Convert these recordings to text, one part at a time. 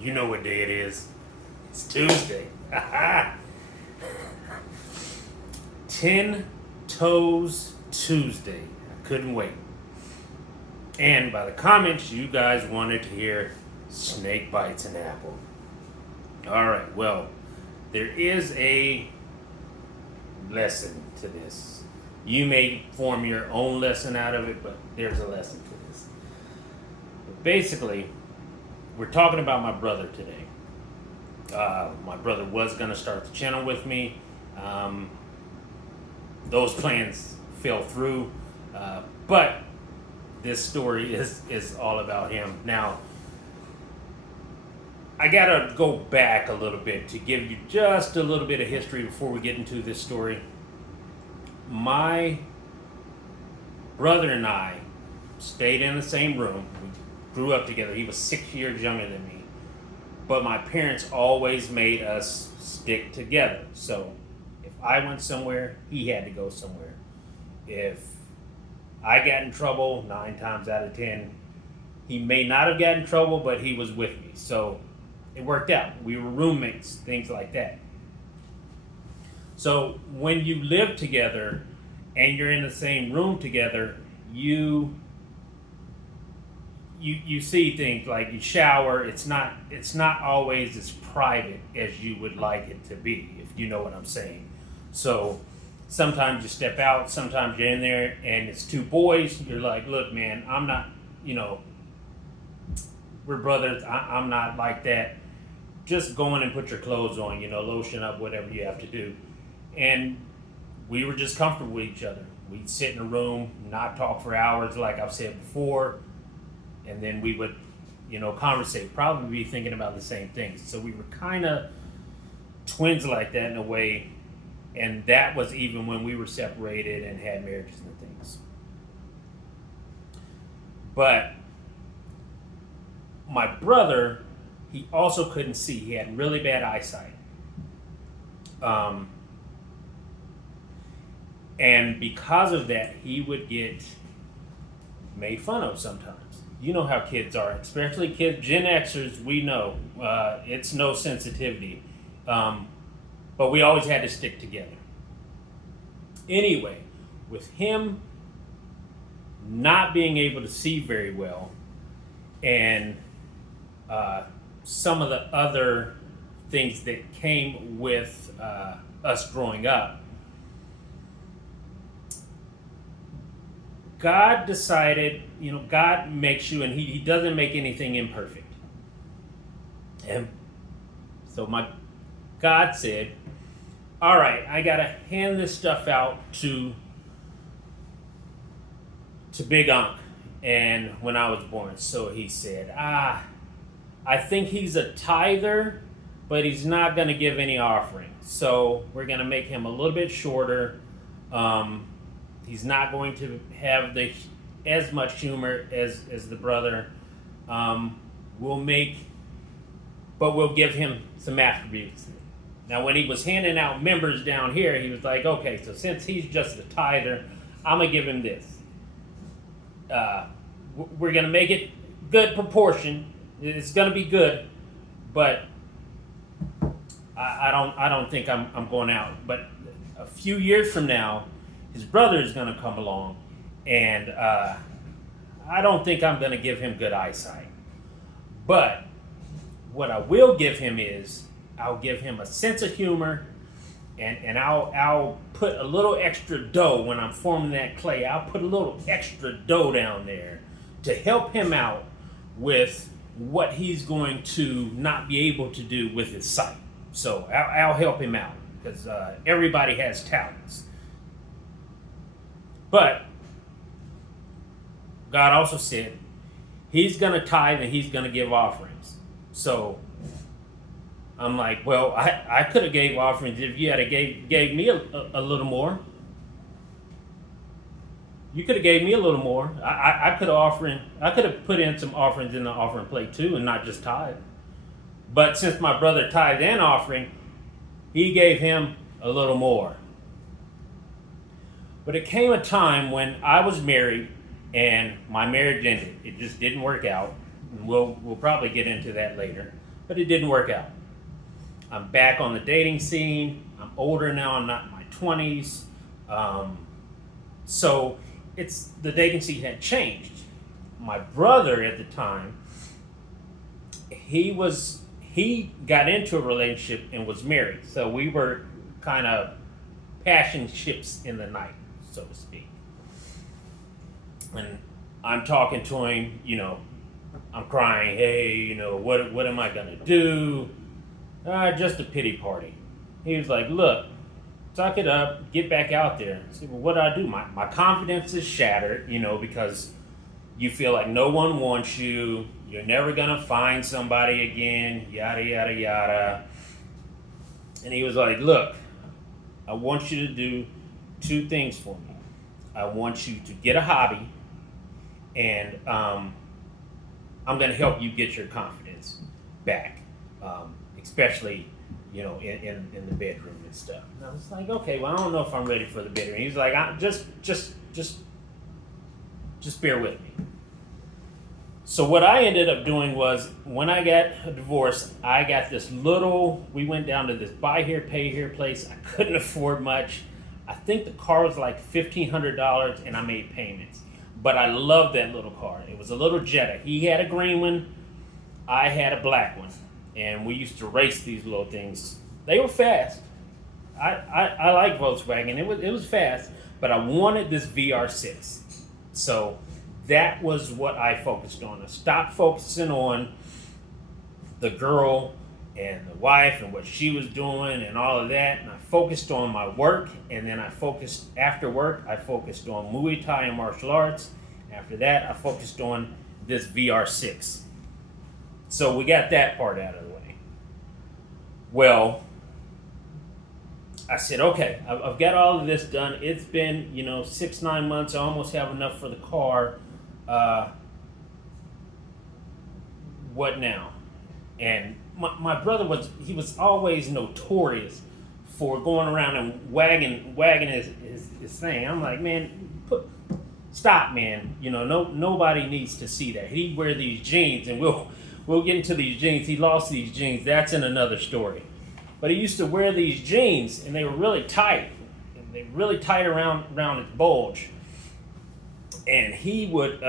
You know what day it is. It's Tuesday. 10 Toes Tuesday. I couldn't wait. And by the comments, you guys wanted to hear snake bites an apple. Alright, well, there is a lesson to this. You may form your own lesson out of it, but there's a lesson to this. But basically, we're talking about my brother today. My brother was going to start the channel with me. Those plans fell through. But this story is all about him. Now, I got to go back a little bit to give you just a little bit of history before we get into this story. My brother and I stayed in the same room. We grew up together. He was 6 years younger than me. But my parents always made us stick together. So if I went somewhere, he had to go somewhere. If I got in trouble, 9 times out of 10, he may not have gotten in trouble, but he was with me. So it worked out. We were roommates, things like that. So when you live together and you're in the same room together, you see things like you shower. It's not always as private as you would like it to be, if you know what I'm saying. So sometimes you step out, sometimes you're in there and it's two boys. You're like, look, man, I'm not, we're brothers. I'm not like that. Just go in and put your clothes on, lotion up, whatever you have to do. And we were just comfortable with each other. We'd sit in a room, not talk for hours, like I've said before. And then we would, conversate, probably be thinking about the same things. So we were kind of twins like that in a way. And that was even when we were separated and had marriages and things. But my brother, he also couldn't see. He had really bad eyesight. And because of that, he would get made fun of sometimes. You know how kids are, especially kids, Gen Xers, we know. It's no sensitivity. But we always had to stick together. Anyway, with him not being able to see very well and some of the other things that came with us growing up, God decided, God makes you, and he doesn't make anything imperfect. And so God said, all right, I got to hand this stuff out to Big Unc. And when I was born, so he said, I think he's a tither, but he's not going to give any offering. So we're going to make him a little bit shorter. He's not going to have as much humor as the brother. We'll give him some attributes. Now, when he was handing out members down here, he was like, okay, so since he's just a tither, I'm going to give him this. We're going to make it good proportion. It's going to be good, but I don't think I'm going out. But a few years from now, his brother is going to come along, and I don't think I'm going to give him good eyesight. But what I will give him is I'll give him a sense of humor, and I'll put a little extra dough when I'm forming that clay. I'll put a little extra dough down there to help him out with what he's going to not be able to do with his sight. So I'll help him out because everybody has talents. But God also said he's going to tithe and he's going to give offerings. So I'm like, well, I could have gave offerings if you had gave me a little more. You could have gave me a little more. I could have put in some offerings in the offering plate too, and not just tithe. But since my brother tithed and offering, he gave him a little more. But it came a time when I was married and my marriage ended. It just didn't work out. And we'll probably get into that later. but it didn't work out. I'm back on the dating scene. I'm older now. I'm not in my 20s. So it's the dating scene had changed. My brother at the time, he got into a relationship and was married. So we were kind of passing ships in the night, so to speak. And I'm talking to him, I'm crying, hey, what am I gonna do? Just a pity party. He was like, look, suck it up, get back out there. I said, well, what do I do? My confidence is shattered, because you feel like no one wants you, you're never gonna find somebody again, yada, yada, yada. And he was like, look, I want you to do two things for me. I want you to get a hobby, and I'm gonna help you get your confidence back, especially, in the bedroom and stuff. And I was like, okay, well, I don't know if I'm ready for the bedroom. He's like, just bear with me. So what I ended up doing was, when I got a divorce, I got this we went down to this buy here, pay here place. I couldn't afford much. I think the car was like $1,500, and I made payments. But I loved that little car. It was a little Jetta. He had a green one. I had a black one. And we used to race these little things. They were fast. I like Volkswagen. It was fast. But I wanted this VR6. So that was what I focused on. I stopped focusing on the girl and the wife and what she was doing and all of that. And I focused on my work. And then after work, I focused on Muay Thai and martial arts. After that, I focused on this VR6. So we got that part out of the way. Well, I said, okay, I've got all of this done. It's been, 6-9 months. I almost have enough for the car. What now? And my brother was always notorious for going around and wagging his thing. I'm like, man, stop, man. Nobody needs to see that. He'd wear these jeans, and we'll get into these jeans. He lost these jeans. That's in another story. But he used to wear these jeans, and they were really tight. And they were really tight around his bulge. And he would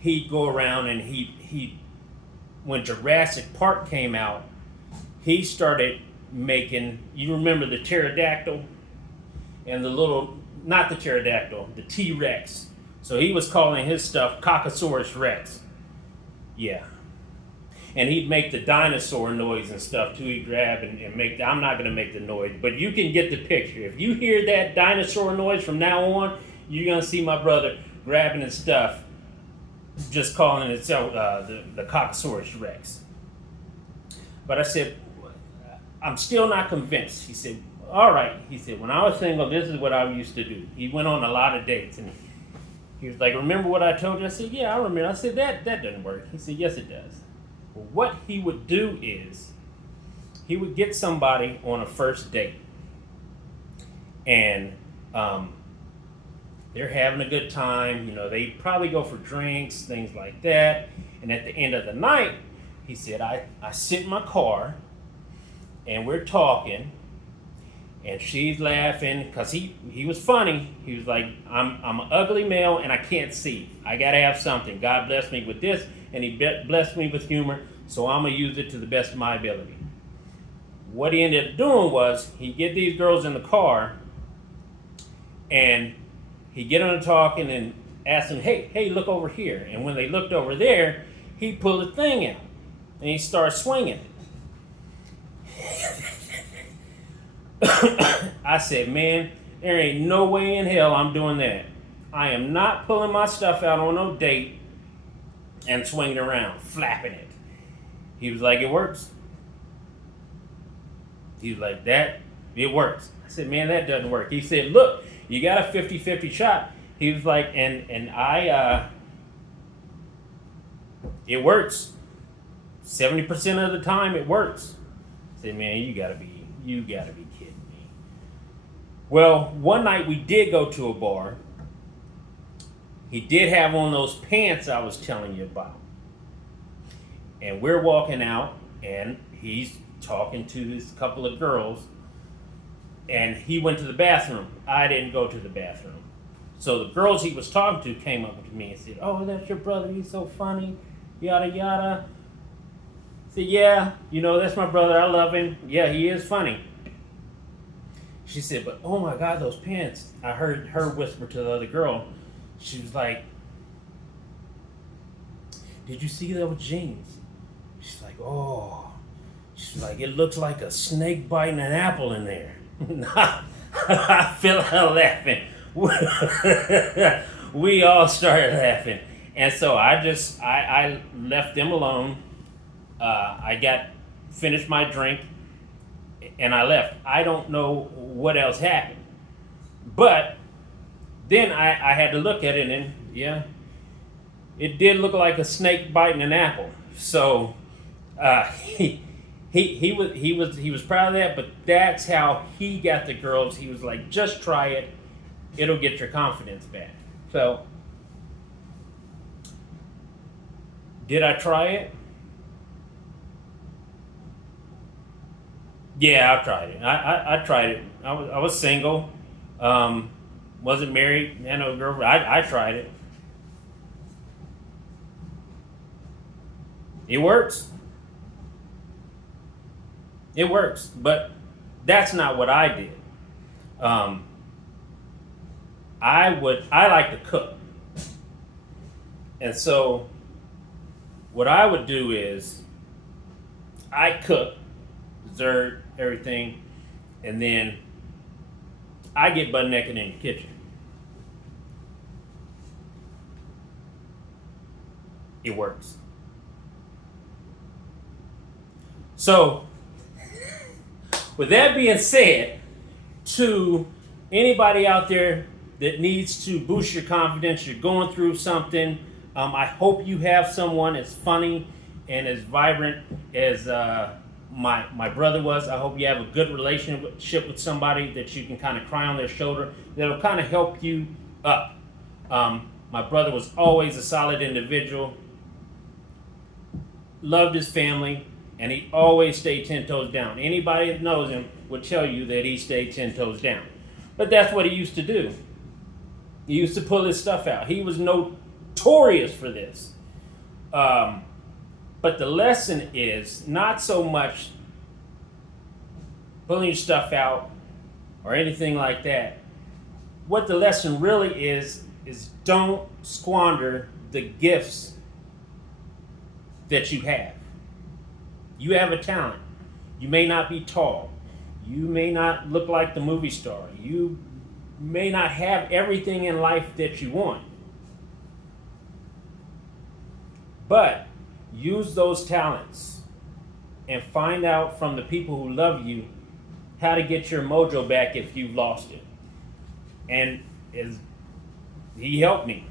he'd go around, and he when Jurassic Park came out, he started making, you remember the pterodactyl and not the pterodactyl, the T-Rex. So he was calling his stuff Cockosaurus Rex. Yeah. And he'd make the dinosaur noise and stuff too. He'd grab and make I'm not going to make the noise, but you can get the picture. If you hear that dinosaur noise from now on, you're going to see my brother grabbing his stuff, just calling itself the Cockosaurus Rex. But I said, I'm still not convinced. He said, all right. He said, when I was single, this is what I used to do. He went on a lot of dates, and he was like, remember what I told you? I said, yeah, I remember. I said, that doesn't work. He said, yes, it does. Well, what he would do is he would get somebody on a first date, and they're having a good time. They probably go for drinks, things like that. And at the end of the night, he said, I sit in my car, and we're talking, and she's laughing because he was funny. He was like, I'm an ugly male, and I can't see. I got to have something. God blessed me with this, and he blessed me with humor, so I'm going to use it to the best of my ability. What he ended up doing was he'd get these girls in the car, and he'd get them to talking and ask them, hey, look over here. And when they looked over there, he'd pull the thing out, and he'd start swinging it. I said, man, there ain't no way in hell I'm doing that. I am not pulling my stuff out on no date and swinging around, flapping it. He was like, it works. He was like, it works. I said, man, that doesn't work. He said, look, you got a 50-50 shot. He was like, and I, it works. 70% of the time it works. I said, man, you gotta be kidding me. Well, one night we did go to a bar. He did have on those pants I was telling you about. And we're walking out, and he's talking to this couple of girls, and he went to the bathroom. I didn't go to the bathroom. So the girls he was talking to came up to me and said, "Oh, that's your brother. He's so funny, yada yada." I said, "Yeah, that's my brother. I love him. Yeah, he is funny." She said, "But oh my God, those pants." I heard her whisper to the other girl. She was like, "Did you see those jeans?" She's like, "Oh." She's like, "It looks like a snake biting an apple in there." I feel her laughing. We all started laughing. And so I left them alone. I finished my drink, and I left. I don't know what else happened. But then I had to look at it, and yeah, it did look like a snake biting an apple. So he was proud of that, but that's how he got the girls. He was like, "Just try it. It'll get your confidence back." So did I try it? Yeah, I tried it. I tried it. I was single. Wasn't married. Had no girlfriend. I tried it. It works. It works, but that's not what I did. I like to cook, and so what I would do is I cook dessert, everything, and then I get butt naked in the kitchen. It works. So, with that being said, to anybody out there that needs to boost your confidence, you're going through something, I hope you have someone as funny and as vibrant as my brother was. I hope you have a good relationship with somebody that you can kind of cry on their shoulder, that'll kind of help you up. My brother was always a solid individual, loved his family, and he always stayed 10 toes down. Anybody that knows him would tell you that he stayed 10 toes down. But that's what he used to do. He used to pull his stuff out. He was notorious for this. But the lesson is not so much pulling your stuff out or anything like that. What the lesson really is don't squander the gifts that you have. You have a talent. You may not be tall. You may not look like the movie star. You may not have everything in life that you want. But use those talents and find out from the people who love you how to get your mojo back if you've lost it. And he helped me.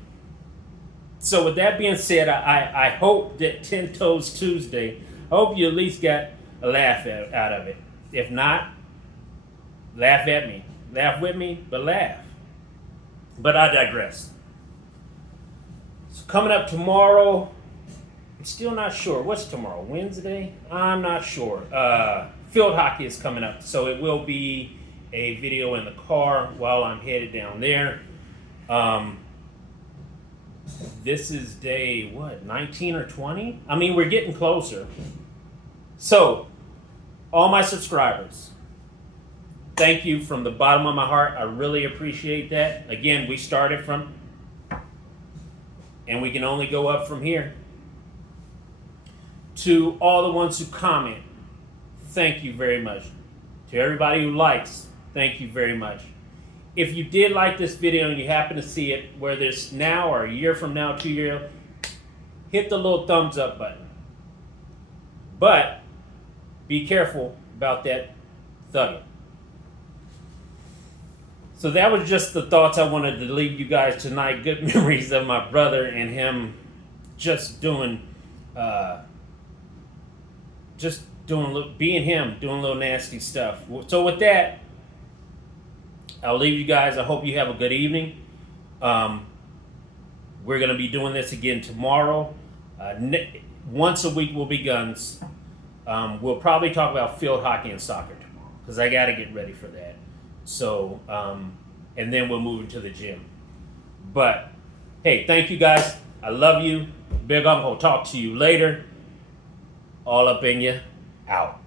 So with that being said, I hope that 10 Toes Tuesday, I hope you at least got a laugh out of it. If not, laugh at me. Laugh with me, but laugh. But I digress. So coming up tomorrow, I'm still not sure. What's tomorrow? Wednesday? I'm not sure. Field hockey is coming up, so it will be a video in the car while I'm headed down there. This is day, 19 or 20? I mean, we're getting closer. So, all my subscribers, thank you from the bottom of my heart. I really appreciate that. Again, we started from, and we can only go up from here. To all the ones who comment, thank you very much. To everybody who likes, thank you very much. If you did like this video and you happen to see it, whether it's now or a year from now, 2 years, hit the little thumbs up button. But be careful about that thugging. So that was just the thoughts I wanted to leave you guys tonight. Good memories of my brother and him just doing, being him, doing a little nasty stuff. So with that, I'll leave you guys. I hope you have a good evening. We're going to be doing this again tomorrow. Once a week will be guns. We'll probably talk about field hockey and soccer tomorrow because I got to get ready for that. So, and then we'll move into the gym. But hey, thank you guys. I love you. Big Uncle, talk to you later. All up in you. Out.